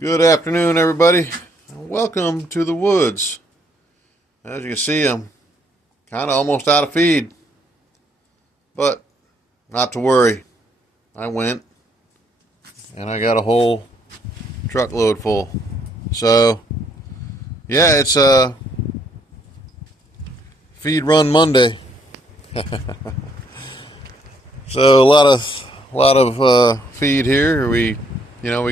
Good afternoon, everybody. Welcome to the woods. As you can see, I'm kind of almost out of feed, but not to worry. I went and I got a whole truckload full. So, yeah, it's a feed run Monday. So a lot of feed here. We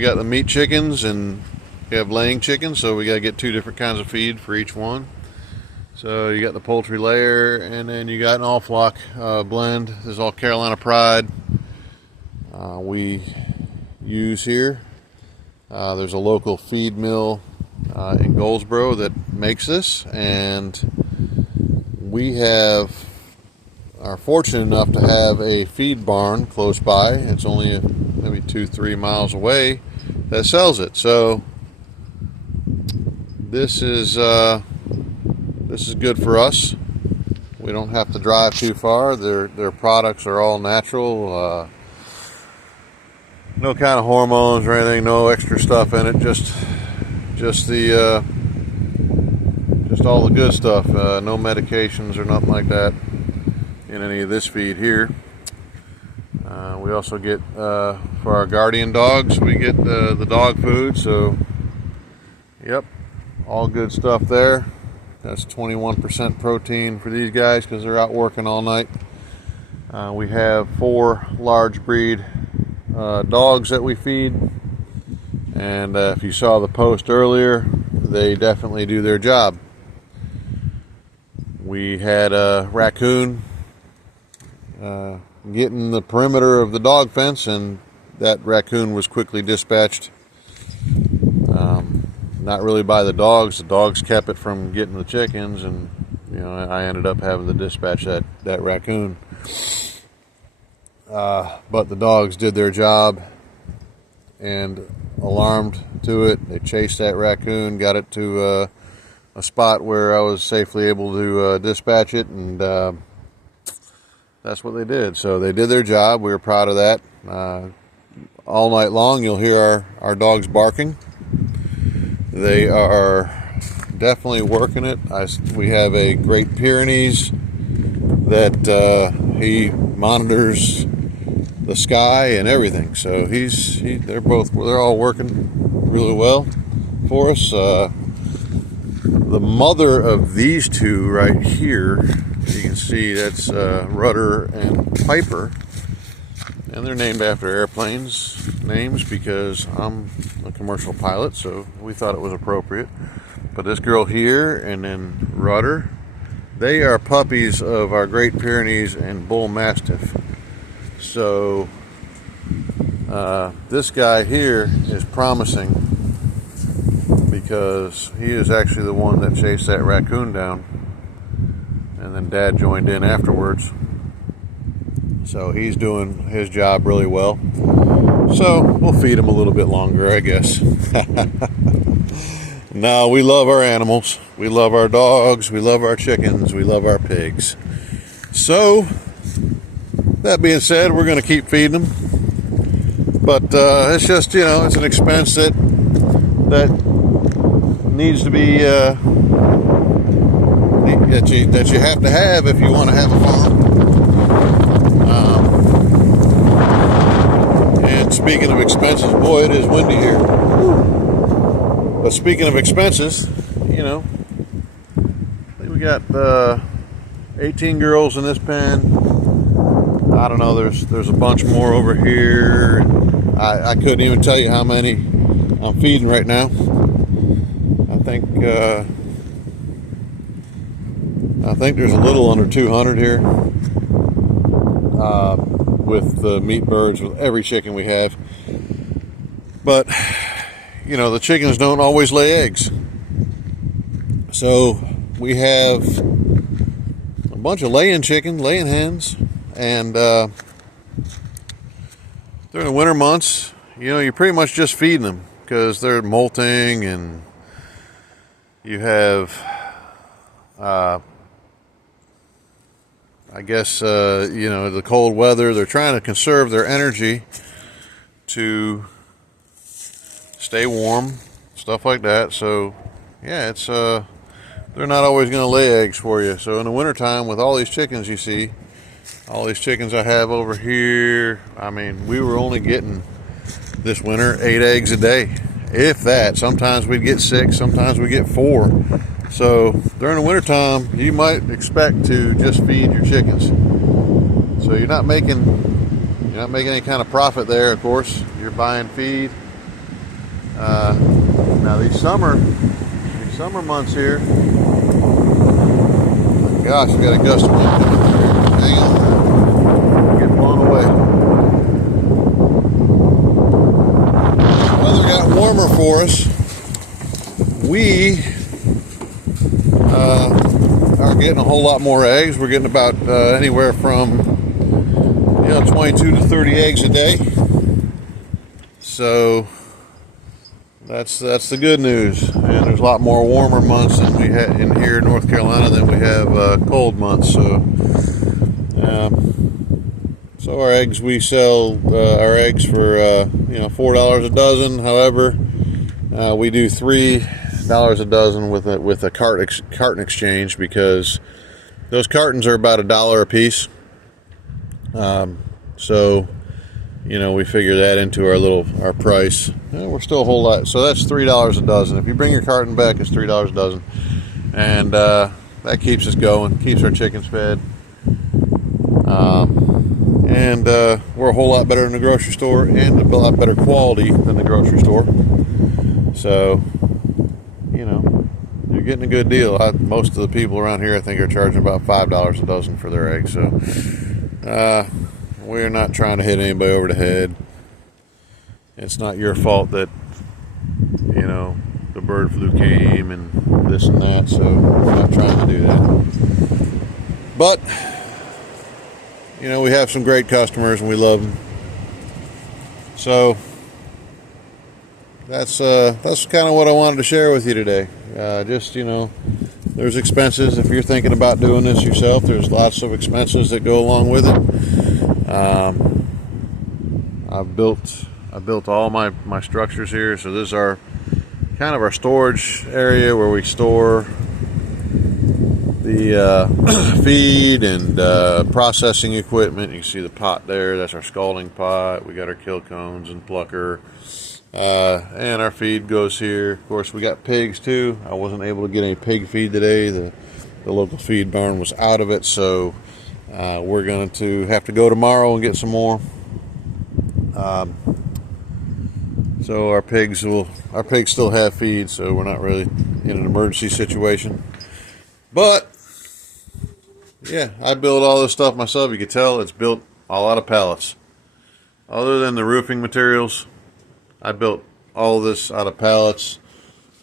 got the meat chickens and we have laying chickens, so we got to get two different kinds of feed for each one. So you got the poultry layer, and then you got an all flock blend. This is all Carolina Pride we use here. There's a local feed mill in Goldsboro that makes this, and we are fortunate enough to have a feed barn close by. It's only maybe 2-3 miles away that sells it. So this is good for us. We don't have to drive too far. Their products are all natural. No kind of hormones or anything. No extra stuff in it. Just all the good stuff. No medications or nothing like that in any of this feed here. We also get for our guardian dogs, we get the dog food. So yep, all good stuff there. That's 21% protein for these guys because they're out working all night. We have 4 large breed dogs that we feed, and if you saw the post earlier, they definitely do their job. We had a raccoon getting the perimeter of the dog fence, and that raccoon was quickly dispatched. Not really by the dogs. The dogs kept it from getting the chickens, and I ended up having to dispatch that raccoon. But the dogs did their job and alarmed to it. They chased that raccoon, got it to a spot where I was safely able to dispatch it, and that's what they did. So they did their job. We were proud of that. All night long you'll hear our dogs barking. They are definitely working it. We have a Great Pyrenees that he monitors the sky and everything. So they're all working really well for us. The mother of these two right here, you can see that's Rudder and Piper, and they're named after airplanes names because I'm a commercial pilot, so we thought it was appropriate. But this girl here and then Rudder, they are puppies of our Great Pyrenees and Bull Mastiff. So this guy here is promising because he is actually the one that chased that raccoon down, and then Dad joined in afterwards. So he's doing his job really well. So we'll feed him a little bit longer, I guess. No, we love our animals. We love our dogs. We love our chickens. We love our pigs. So that being said, we're going to keep feeding them. But it's just, it's an expense that needs to be that you have to have if you want to have a farm. And speaking of expenses, boy, it is windy here. But speaking of expenses, I think we got 18 girls in this pen. I don't know, there's a bunch more over here. I couldn't even tell you how many I'm feeding right now. I think there's a little under 200 here with the meat birds, with every chicken we have. But the chickens don't always lay eggs, so we have a bunch of laying hens, and during the winter months, you're pretty much just feeding them because they're molting, and you have I guess the cold weather. They're trying to conserve their energy to stay warm, stuff like that. So yeah, it's they're not always going to lay eggs for you. So in the wintertime, with all these chickens you see, all these chickens I have over here, I mean, we were only getting this winter 8 eggs a day, if that. Sometimes we'd get 6, sometimes we get 4. So during the wintertime, you might expect to just feed your chickens. So you're not making any kind of profit there. Of course, you're buying feed. Now these summer months here, gosh, we got a gust of wind coming through here. Hang on, get blown away. Weather got warmer for us. We are getting a whole lot more eggs. We're getting about anywhere from 22 to 30 eggs a day. So that's the good news. And there's a lot more warmer months than we had in here in North Carolina than we have cold months. So our eggs, we sell our eggs for $4 a dozen. However, we do $3 a dozen with a carton exchange, because those cartons are about $1 a piece. So we figure that into our price. We're still a whole lot. So that's $3 a dozen. If you bring your carton back, it's $3 a dozen, and that keeps us going, keeps our chickens fed. And we're a whole lot better than the grocery store, and a lot better quality than the grocery store. So you're getting a good deal. Most of the people around here, I think, are charging about $5 a dozen for their eggs. So we're not trying to hit anybody over the head. It's not your fault that the bird flu came and this and that. So we're not trying to do that. But we have some great customers and we love them. So that's kind of what I wanted to share with you today. There's expenses. If you're thinking about doing this yourself, there's lots of expenses that go along with it. I've built all my structures here. So this is our storage area where we store the feed and processing equipment. You can see the pot there. That's our scalding pot. We got our kill cones and plucker. And our feed goes here. Of course, we got pigs too. I wasn't able to get any pig feed today. The local feed barn was out of it, so we're going to have to go tomorrow and get some more. So our pigs still have feed, so we're not really in an emergency situation. But yeah, I build all this stuff myself. You can tell it's built all out of pallets. Other than the roofing materials, I built all this out of pallets.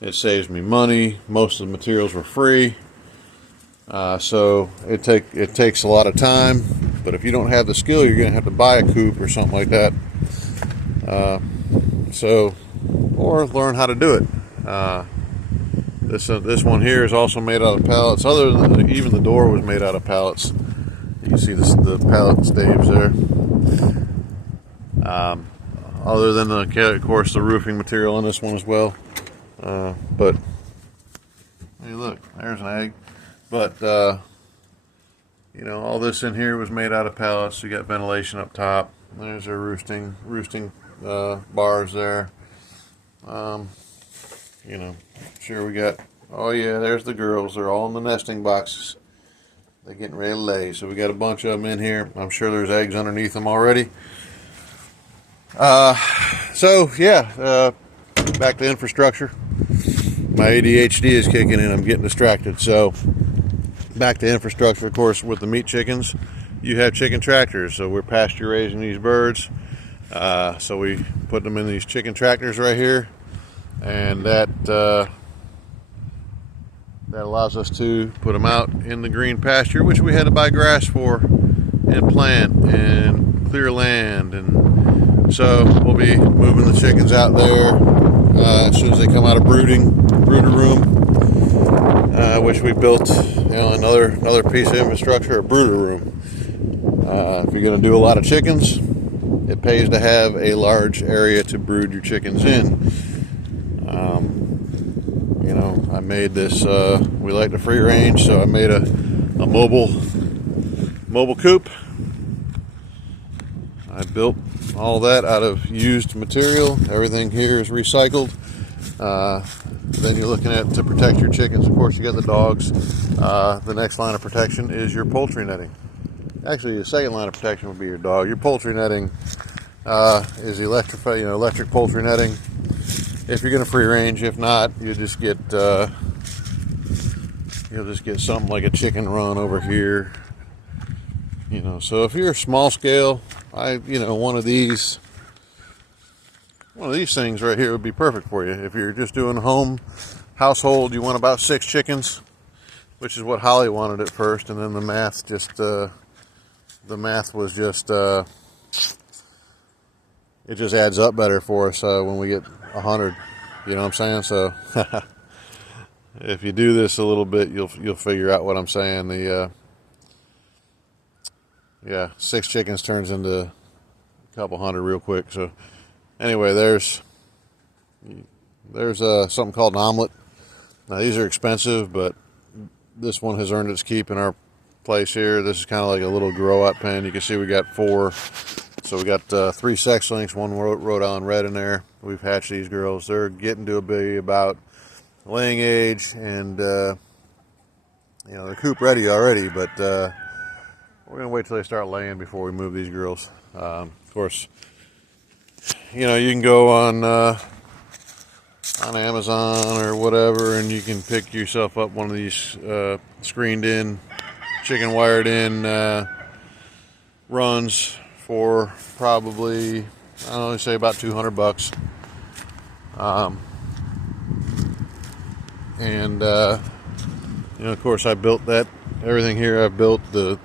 It saves me money. Most of the materials were free. So it takes a lot of time. But if you don't have the skill, you're going to have to buy a coop or something like that. Or learn how to do it. This one here is also made out of pallets. Even the door was made out of pallets. You can see the pallet staves there. Other than of course the roofing material in this one as well. But hey, look, there's an egg. But all this in here was made out of pallets. You got ventilation up top. There's our roosting bars there. Sure, we got, oh yeah, there's the girls. They're all in the nesting boxes. They're getting ready to lay. So we got a bunch of them in here. I'm sure there's eggs underneath them already. So yeah, back to infrastructure. My ADHD is kicking in. I'm getting distracted. So back to infrastructure. Of course, with the meat chickens, you have chicken tractors. So we're pasture raising these birds. So we put them in these chicken tractors right here, and that allows us to put them out in the green pasture, which we had to buy grass for and plant and clear land. And so we'll be moving the chickens out there as soon as they come out of brooder room, which we built, another piece of infrastructure, a brooder room. If you're going to do a lot of chickens, it pays to have a large area to brood your chickens in. You know, I made this, we like to free range, so I made a mobile coop. I built all that out of used material. Everything here is recycled. Then you're looking at, to protect your chickens, of course, you got the dogs. The next line of protection is your poultry netting. Actually, the second line of protection would be your dog. Your poultry netting is electric poultry netting. If you're going to free range, if not, you'll just get something like a chicken run over here. You know, so if you're small scale, one of these things right here would be perfect for you. If you're just doing household, you want about 6 chickens, which is what Holly wanted at first, and then the math was just it just adds up better for us when we get 100. You know what I'm saying? So if you do this a little bit, you'll figure out what I'm saying. The 6 chickens turns into a couple hundred real quick. So anyway, there's something called an omelet. Now these are expensive, but this one has earned its keep in our place here. This is kind of like a little grow out pen. You can see we got 4. So we got 3 sex links, 1 Rhode Island Red in there. We've hatched these girls. They're getting to be about laying age, and they're coop ready already. But we're gonna wait till they start laying before we move these girls. Of course, you can go on Amazon or whatever, and you can pick yourself up one of these screened-in, chicken wired-in runs for probably, say about $200. Of course, I built that. Everything here I've built. The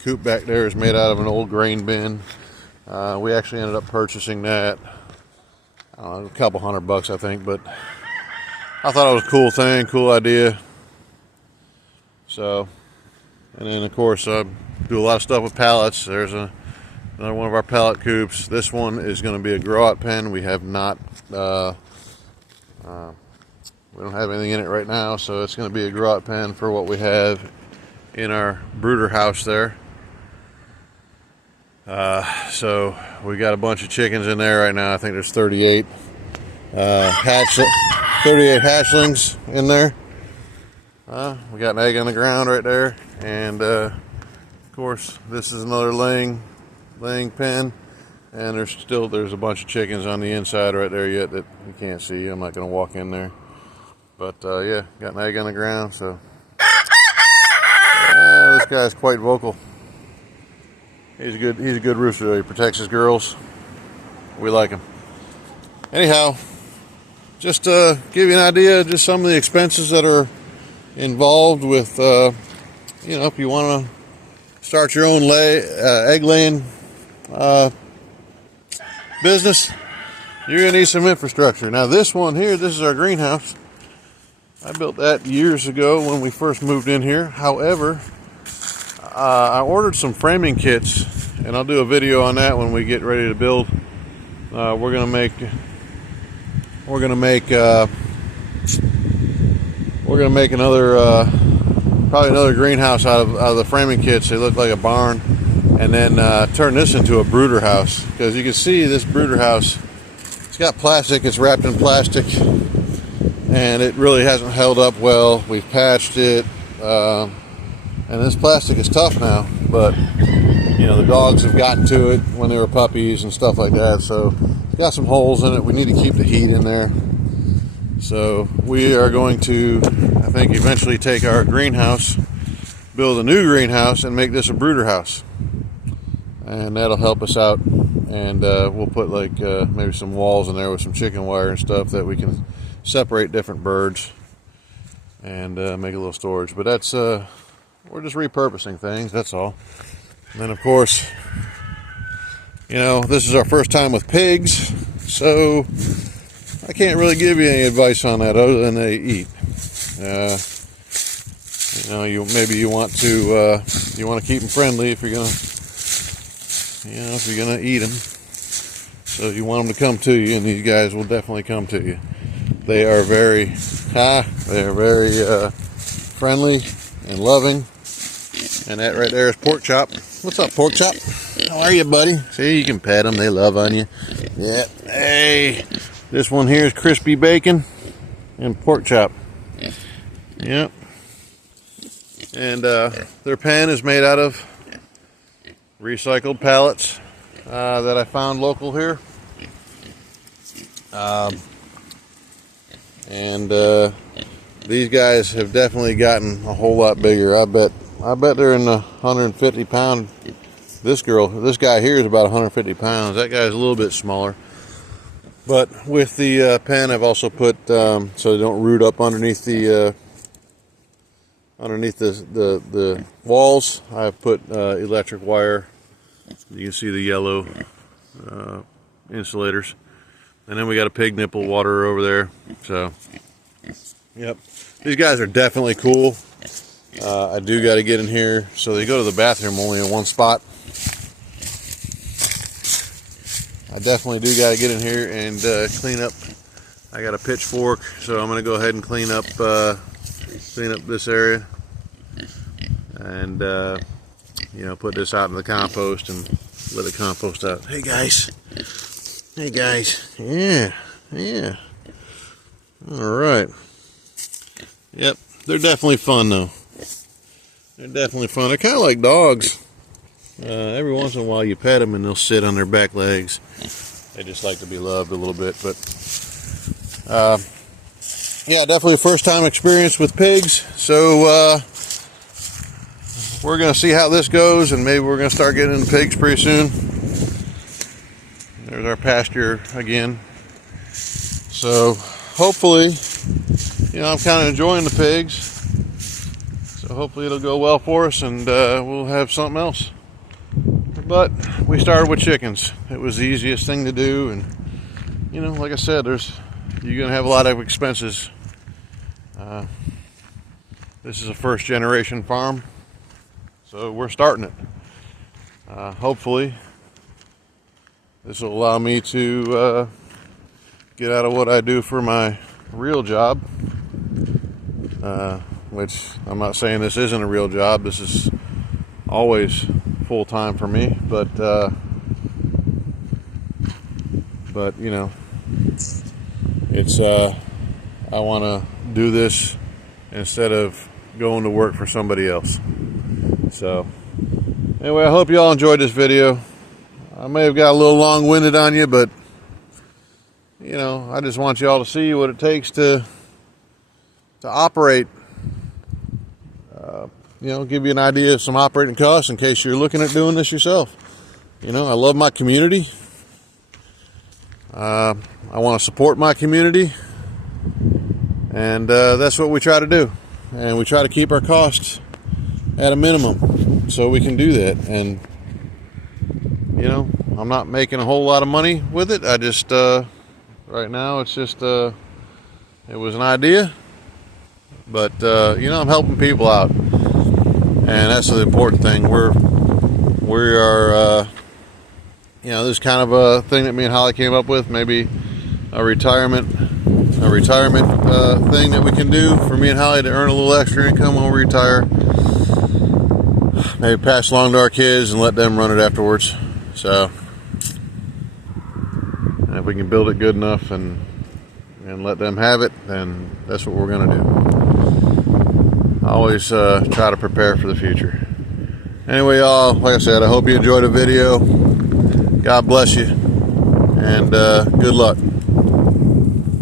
coop back there is made out of an old grain bin. We actually ended up purchasing that, a couple $100, I think, but I thought it was a cool thing, cool idea. So, and then of course I do a lot of stuff with pallets. There's another one of our pallet coops. This one is going to be a grow out pen. We have not, we don't have anything in it right now, so it's going to be a grow out pen for what we have in our brooder house there. So we got a bunch of chickens in there right now. I think there's 38 hatchlings in there. We got an egg on the ground right there, and of course this is another laying pen, and there's a bunch of chickens on the inside right there yet that you can't see. I'm not going to walk in there, but got an egg on the ground. So this guy's quite vocal. He's a good rooster. He protects his girls. We like him. Anyhow, just to give you an idea, just some of the expenses that are involved with, if you want to start your own egg laying business, you're going to need some infrastructure. Now this one here, this is our greenhouse. I built that years ago when we first moved in here. However, I ordered some framing kits, and I'll do a video on that when we get ready to build. We're gonna make probably another greenhouse out of the framing kits. They look like a barn, and then turn this into a brooder house. Because you can see this brooder house, it's got plastic. It's wrapped in plastic, and it really hasn't held up well. We've patched it. And this plastic is tough now, but the dogs have gotten to it when they were puppies and stuff like that. So it's got some holes in it. We need to keep the heat in there. So we are going to, I think, eventually take our greenhouse, build a new greenhouse, and make this a brooder house. And that'll help us out. And we'll put maybe some walls in there with some chicken wire and stuff that we can separate different birds and make a little storage. But that's we're just repurposing things, that's all. And then of course, this is our first time with pigs, so I can't really give you any advice on that other than they eat. You want to keep them friendly if you're gonna eat them. So you want them to come to you, and these guys will definitely come to you. They are very friendly and loving. And that right there is Pork Chop. What's up, Pork Chop? How are you, buddy? See, you can pet them. They love on you. Yeah. Hey, this one here is Crispy Bacon and Pork Chop. Yep. And their pen is made out of recycled pallets that I found local here. These guys have definitely gotten a whole lot bigger. I bet they're in the 150 pound. This guy here is about 150 pounds. That guy's a little bit smaller. But with the pen, I've also put so they don't root up underneath the walls. I've put electric wire. You can see the yellow insulators. And then we got a pig nipple water over there. So, yep. These guys are definitely cool. I do got to get in here. So they go to the bathroom only in one spot. I definitely do got to get in here and clean up. I got a pitchfork, so I'm going to go ahead and clean up this area. And, put this out in the compost and let it compost out. Hey, guys. Hey, guys. Yeah. All right. Yep. They're definitely fun, though. They're definitely fun. They're kind of like dogs. Every once in a while you pet them and they'll sit on their back legs. They just like to be loved a little bit. But, yeah, definitely a first-time experience with pigs. So, we're going to see how this goes, and maybe we're going to start getting into pigs pretty soon. There's our pasture again. So hopefully, I'm kind of enjoying the pigs. So hopefully it'll go well for us, and we'll have something else. But we started with chickens. It was the easiest thing to do, and like I said, you're going to have a lot of expenses. This is a first-generation farm. So we're starting it. Hopefully, this will allow me to get out of what I do for my real job. Which I'm not saying this isn't a real job. This is always full time for me. But it's I want to do this instead of going to work for somebody else. So, anyway, I hope you all enjoyed this video. I may have got a little long-winded on you, but, I just want you all to see what it takes to operate. Give you an idea of some operating costs in case you're looking at doing this yourself. I love my community. I want to support my community. And that's what we try to do. And we try to keep our costs at a minimum so we can do that. And I'm not making a whole lot of money with it. I just right now it's just it was an idea, but I'm helping people out, and that's the important thing. We are this is kind of a thing that me and Holly came up with, maybe a retirement thing that we can do for me and Holly to earn a little extra income when we retire. Maybe pass along to our kids and let them run it afterwards. So, and if we can build it good enough and let them have it, then that's what we're going to do. I always try to prepare for the future. Anyway, y'all, like I said, I hope you enjoyed the video. God bless you, and good luck.